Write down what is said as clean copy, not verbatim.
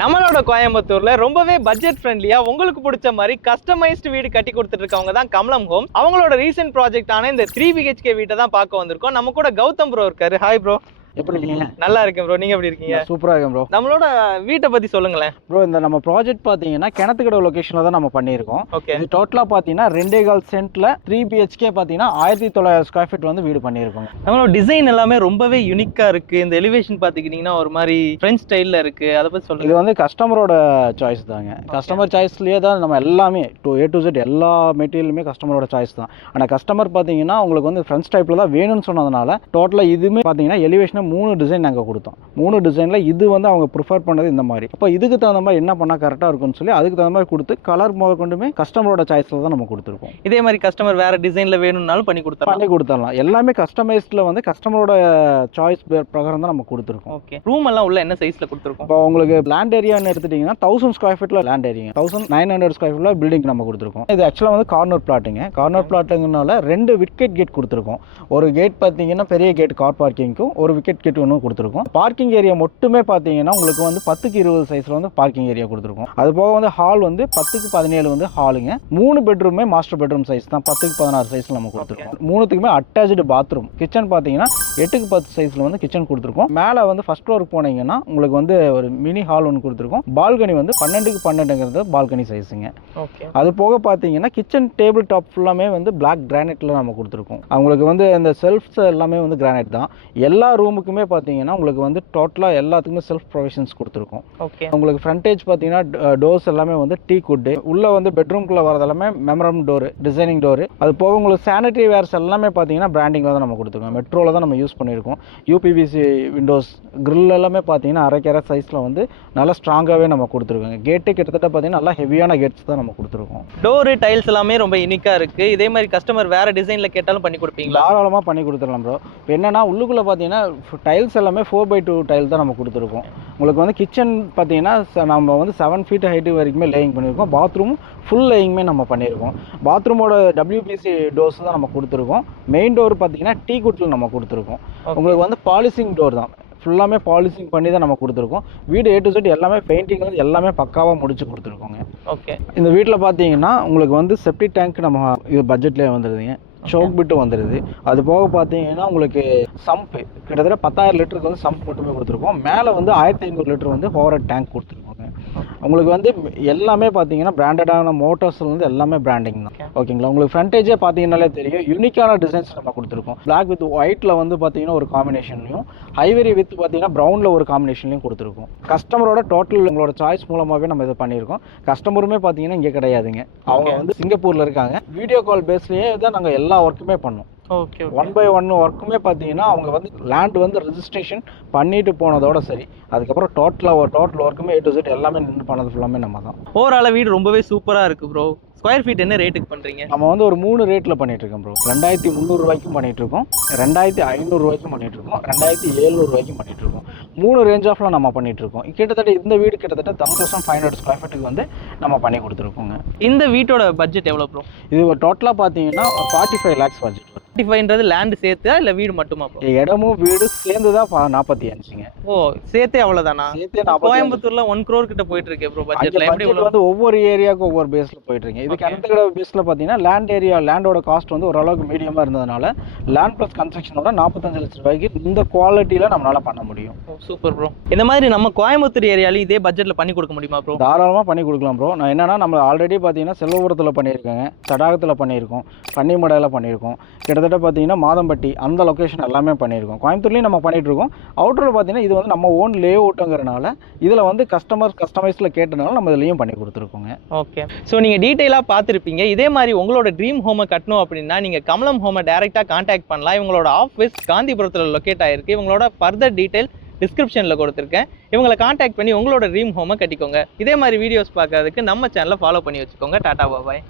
நம்மளோட கோயம்புத்தூர்ல ரொம்பவே பட்ஜெட் ஃப்ரெண்ட்லியா உங்களுக்கு பிடிச்ச மாதிரி கஸ்டமைஸ்டு வீடு கட்டி கொடுத்துட்டு இருக்கவங்க தான் கமலம் ஹோம். அவங்களோட ரீசென்ட் ப்ராஜெக்டான இந்த 3 BHK வீட்டை தான் பார்க்க வந்திருக்கோம். நம்ம கூட கௌதம் ப்ரோ இருக்காரு. Hi bro. எப்படி இருக்கீங்க? நல்லா இருக்கேன் ப்ரோ. நீங்க எப்படி இருக்கீங்க? சூப்பரா இருக்கேன் ப்ரோ. நம்மளோட வீட்டை பத்தி சொல்லுங்களேன் ப்ரோ. இந்த நம்ம ப்ராஜெக்ட் பாத்தீங்கன்னா கிணத்துக்கடவு லொகேஷன்ல தான் நம்ம பண்ணியிருக்கோம். ஓகே. இது டோட்டலா பாத்தீங்கன்னா 2.25 சென்ட்ல 3 BHK பாத்தீங்கன்னா 1900 ஸ்கொயர் ஃபீட் வந்து வீடு பண்ணியிருக்கோம். நம்மளோட டிசைன் எல்லாமே ரொம்பவே யூனிக்கா இருக்கு. இந்த எலிவேஷன் பாத்தீங்கன்னா ஒரு மாதிரி ஃப்ரெஞ்ச் ஸ்டைல்ல இருக்கு. அதை பத்தி சொல்லுங்க. இது வந்து கஸ்டமரோட சாய்ஸ் தாங்க. கஸ்டமர் சாய்ஸ்லயே தான் நம்ம எல்லாமே A to Z எல்லா மெட்டீரியலுமே கஸ்டமரோட சாய்ஸ் தான். ஆனா கஸ்டமர் பாத்தீங்கன்னா உங்களுக்கு வந்து ஃப்ரெஞ்ச் டைப்ல தான் வேணும்னு சொன்னதுனால டோட்டலா இதுமே பாத்தீங்கன்னா எலிவேஷன் 3 டிசைன் நாங்க கொடுத்தோம். 3 டிசைன்ல இது வந்து அவங்க ப்ரிஃபர் பண்ணது இந்த மாதிரி. அப்போ இதுக்கு தகுந்த மாதிரி என்ன பண்ணா கரெக்டா இருக்கும்னு சொல்லி அதுக்கு தகுந்த மாதிரி கொடுத்து கலர் முதல் கொண்டுமே கஸ்டமரோட சாய்ஸ்ல தான் நம்ம கொடுத்துருக்கோம். இதே மாதிரி கஸ்டமர் வேற டிசைன்ல வேணும்னாலும் பண்ணி கொடுத்துடலாம். எல்லாமே கஸ்டமைஸ்ட்ல வந்து கஸ்டமரோட சாய்ஸ் பிரகாரம் தான் நம்ம கொடுத்துருக்கோம். ஓகே. ரூம் எல்லாம் உள்ள என்ன சைஸ்ல கொடுத்துருக்கோம்? இப்போ உங்களுக்கு லேண்ட் ஏரியான்னு எடுத்துட்டீங்கன்னா 1000 ஸ்கொயர் ஃபீட்ல லேண்ட் ஏரியா, 1900 ஸ்கொயர் ஃபீட்ல பில்டிங் நம்ம கொடுத்துருக்கோம். இது ஆக்சுவலா வந்து கார்னர் பிளாட்டுங்க. கார்னர் பிளாட்டுங்கனால 2 விக்கெட் கேட் கொடுத்துருக்கோம். ஒரு கேட் பார்த்தீங்கன்னா பெரிய கேட் கார் பார்க்கிங்க்கும், ஒரு விக்கெட் கேட் ஒன்று கொடுத்துருக்கோம். பார்க்கிங் ஏரியா மட்டுமே பார்த்தீங்கன்னா உங்களுக்கு வந்து 10க்கு 20 சைஸ்ல வந்து பார்க்கிங் ஏரியா கொடுத்துருக்கோம். அது போக வந்து ஹால் வந்து 10க்கு 17 வந்து ஹாலுங்க. 3 பெட்ரூமே மாஸ்டர் பெட்ரூம் சைஸ் தான் 10க்கு 16 சைஸ்ல நம்ம கொடுத்துருக்கோம். 3த்துக்குமே அட்டாச்சு பாத்ரூம். கிச்சன் பார்த்தீங்கன்னா 8க்கு 10 சைஸ்ல வந்து கிச்சன் கொடுத்துருக்கோம். மேலே வந்து ஃபர்ஸ்ட் ஃப்ளோருக்கு போனீங்கன்னா உங்களுக்கு வந்து ஒரு மினி ஹால் ஒன்று கொடுத்துருக்கோம். பால்கனி வந்து 12க்கு 12ங்கிறது பால்கனி சைஸுங்க. அது போக பார்த்தீங்கன்னா கிச்சன் டேபிள் டாப் ஃபுல்லாமே வந்து பிளாக் கிரானைட்ல நம்ம கொடுத்துருக்கோம். அவங்களுக்கு வந்து இந்த செல்ஃப்ஸ் எல்லாமே வந்து கிரானைட் தான். எல்லா ரூமுக்குமே பார்த்தீங்கன்னா உங்களுக்கு வந்து டோட்டலாக எல்லாத்துக்குமே செல்ஃப் ப்ரொவிஷன்ஸ் கொடுத்துருக்கோம். ஓகே. உங்களுக்கு ஃப்ரண்டேஜ் பார்த்தீங்கன்னா டோர்ஸ் எல்லாமே வந்து டீக் வுட். உள்ள வந்து பெட்ரூம்குள்ள வரது எல்லாமே மெமரம் டோர், டிசைனிங் டோர். அது போக உங்களுக்கு சானிட்டரி வேர்ஸ் எல்லாமே பார்த்தீங்கன்னா பிராண்டிங்ல தான் நம்ம கொடுத்துருக்கோம். மெட்ரோல தான் நம்ம யூஸ் பண்ணியிருக்கோம். UPVC விண்டோஸ், கிரில் எல்லாமே பார்த்தீங்கன்னா அரைக்கரை சைஸ்ல வந்து நல்லா ஸ்ட்ராங்காகவே நம்ம கொடுத்துருக்கோம். கேட்டு கிட்டத்தட்ட பார்த்தீங்கன்னா நல்லா ஹெவியான கேட்ஸ் தான் நம்ம கொடுத்துருக்கோம். டோர் டைல்ஸ் எல்லாமே ரொம்ப யூனிக்கா இருக்கு. இதே மாதிரி கஸ்டமர் வேற டிசைன்ல கேட்டாலும் பண்ணி கொடுப்பீங்களா? தாராளமாக பண்ணி கொடுத்துடலாம் ப்ரோ. இப்போ என்னன்னா உள்ளுக்குள்ள பார்த்தீங்கன்னா டைல்ஸ் எல்லாமே 4x2 டைல் தான் நம்ம கொடுத்துருக்கோம். உங்களுக்கு வந்து கிச்சன் பார்த்தீங்கன்னா நம்ம வந்து 7 ஃபீட் ஹைட்டு வரைக்குமே லேயிங் பண்ணியிருக்கோம். பாத்ரூம் ஃபுல் லேயிங்குமே நம்ம பண்ணியிருக்கோம். பாத்ரூமோட WPC டோர்ஸ் தான் நம்ம கொடுத்துருக்கோம். மெயின் டோர் பார்த்தீங்கன்னா டீக் வுட்ல நம்ம கொடுத்துருக்கோம். உங்களுக்கு வந்து பாலிசிங் டோர் தான், ஃபுல்லாமே பாலிசிங் பண்ணி தான் நம்ம கொடுத்துருக்கோம். வீடு A to Z எல்லாமே பெயிண்டிங் வந்து எல்லாமே பக்காவாக முடிச்சு கொடுத்துருக்கோங்க. ஓகே. இந்த வீட்டில் பார்த்தீங்கன்னா உங்களுக்கு வந்து செப்டிக் டேங்க் நம்ம இது பட்ஜெட்லேயே வந்துடுதுங்க. சோக் பிட்டு வந்துடுது. அது போக பார்த்தீங்கன்னா உங்களுக்கு சம்ப் கிட்டத்தட்ட 10,000 லிட்டருக்கு வந்து சம்ப் மட்டுமே கொடுத்துருக்கோம். மேலே வந்து 1500 லிட்டர் வந்து ஓவர் டேங்க் கொடுத்துருக்கோங்க. உங்களுக்கு வந்து எல்லாமே பார்த்தீங்கன்னா பிராண்டடான மோட்டார்ஸ் வந்து எல்லாமே பிராண்டிங் தான். ஓகேங்களா. உங்களுக்கு ஃப்ரண்டேஜே பார்த்தீங்கன்னாலே தெரியும், யூனிக்கான டிசைன்ஸ் நம்ம கொடுத்துருக்கோம். பிளாக் வித் ஒயிட்ல வந்து பார்த்தீங்கன்னா ஒரு காம்பினேஷன்லையும், ஐவரி வித் பார்த்தீங்கன்னா ப்ரௌன்ல ஒரு காம்பினேஷன்லையும் கொடுத்துருக்கோம். கஸ்டமரோட டோட்டல் உங்களோட சாய்ஸ் மூலமாகவே நம்ம இதை பண்ணியிருக்கோம். கஸ்டமருமே பார்த்தீங்கன்னா இங்கே கிடையாதுங்க, அவங்க வந்து சிங்கப்பூர்ல இருக்காங்க. வீடியோ கால் பேஸ்லேயே தான் நாங்கள் எல்லா ஒர்க்குமே பண்ணோம். ஓகே. 1 by 1 ஒர்க்குமே பார்த்தீங்கன்னா அவங்க வந்து லேண்ட் வந்து ரெஜிஸ்ட்ரேஷன் பண்ணிட்டு போனதோட சரி. அதுக்கப்புறம் டோட்டல் ஒர்க்குமே A to Z எல்லாமே நின்று பண்ணது ஃபுல்லாமே நம்ம தான். ஓவரால் வீடு ரொம்பவே சூப்பரா இருக்கு ப்ரோ. ஸ்கொயர் ஃபீட் என்ன ரேட்டுக்கு பண்றீங்க? நம்ம வந்து ஒரு 3 ரேட்ல பண்ணிட்டு இருக்கோம் ப்ரோ. 2300 ரூபாய்க்கும் பண்ணிட்டு இருக்கோம், 2500 ரூபாய்க்கும் பண்ணிட்டு இருக்கோம், 2700 ரூபாய்க்கும் பண்ணிட்டு இருக்கோம். 3 ரேஞ்ச் ஆஃப்ல நம்ம பண்ணிட்டு இருக்கோம். கிட்டத்தட்ட இந்த வீடு கிட்டத்தட்ட 1500 ஸ்கொயர் ஃபீட்டுக்கு வந்து நம்ம பண்ணி கொடுத்துருக்கோங்க. இந்த வீட்டோட பட்ஜெட் எவ்வளோ ப்ரோ? இது டோட்டலா பார்த்தீங்கன்னா 45 lakhs பட்ஜெட். 45ன்றது லேண்ட் சேர்த்தா இல்ல வீடு மட்டுமா ப்ரோ? இடமும் வீடு சேர்ந்து தான் 45ங்க. ஓ, சேர்த்தே அவ்வளவுதானா? சேர்த்தே 45. கோயம்புத்தூர்ல 1 crore கிட்ட போயிட்டு இருக்கு ப்ரோ பட்ஜெட்ல. எப்படி வந்து ஒவ்வொரு ஏரியாவுக்கு ஒவ்வொரு பேஸ்ல போயிட்டு இருக்கு. இது கிணத்துக்கடவு பேஸ்ல பாத்தீங்கன்னா லேண்டோட காஸ்ட் வந்து ஓரளவுக்கு மீடியமா இருந்ததுனால லேண்ட் பிளஸ் கன்ஸ்ட்ரக்ஷனோட 45 லட்சம் ரூபாய்க்கு இந்த குவாலிட்டியில நம்மளால பண்ண முடியும். Super bro. இந்த மாதிரி நம்ம கோயம்புத்தூர் ஏரியால இதே பட்ஜெட்ல பண்ணி கொடுக்க முடியுமா ப்ரோ? தாராளமா பண்ணி கொடுக்கலாம் ப்ரோ. நான் என்னன்னா நம்ம ஆல்ரெடி பாத்தீங்கன்னா செல்வபுரத்துல பண்ணியிருக்கேங்க, தடாகத்துல பண்ணியிருக்கோம், கன்னிமடையில பண்ணியிருக்கோம், கிட்டத்தட்ட பாத்தீங்கன்னா மாதம்பட்டி அந்த லொகேஷன் எல்லாமே பண்ணியிருக்கோம். கோயம்புத்தூர்லயும் நம்ம பண்ணிட்டு இருக்கோம். அவுட்டர்ல பாத்தீங்கன்னா இது வந்து நம்ம ஓன் லே அவுட்ங்கிறனால இதுல வந்து கஸ்டமைஸ்ல கேட்டனால நம்ம இதுலயும் பண்ணி கொடுத்துருக்கோங்க. ஓகே. ஸோ நீங்க டீட்டெயிலாக பார்த்துருப்பீங்க. இதே மாதிரி உங்களோட ட்ரீம் ஹோமை கட்டணும் அப்படின்னா நீங்க கமலம் ஹோமை டைரக்டா கான்டாக்ட் பண்ணலாம். இவங்களோட ஆஃபீஸ் காந்திபுரத்தில் லொக்கேட் ஆயிருக்கு. இவங்களோட ஃபர்தர் டீட்டெயில் டிஸ்கிரிப்ஷன்ல கொடுத்துருக்கேன். இவங்களை கான்டாக்ட் பண்ணி உங்களோட ட்ரீம் ஹோமை கட்டிக்கோங்க. இதே மாதிரி வீடியோஸ் பார்க்கறதுக்கு நம்ம சேனலை ஃபாலோ பண்ணி வச்சுக்கோங்க. டாடா பாய்.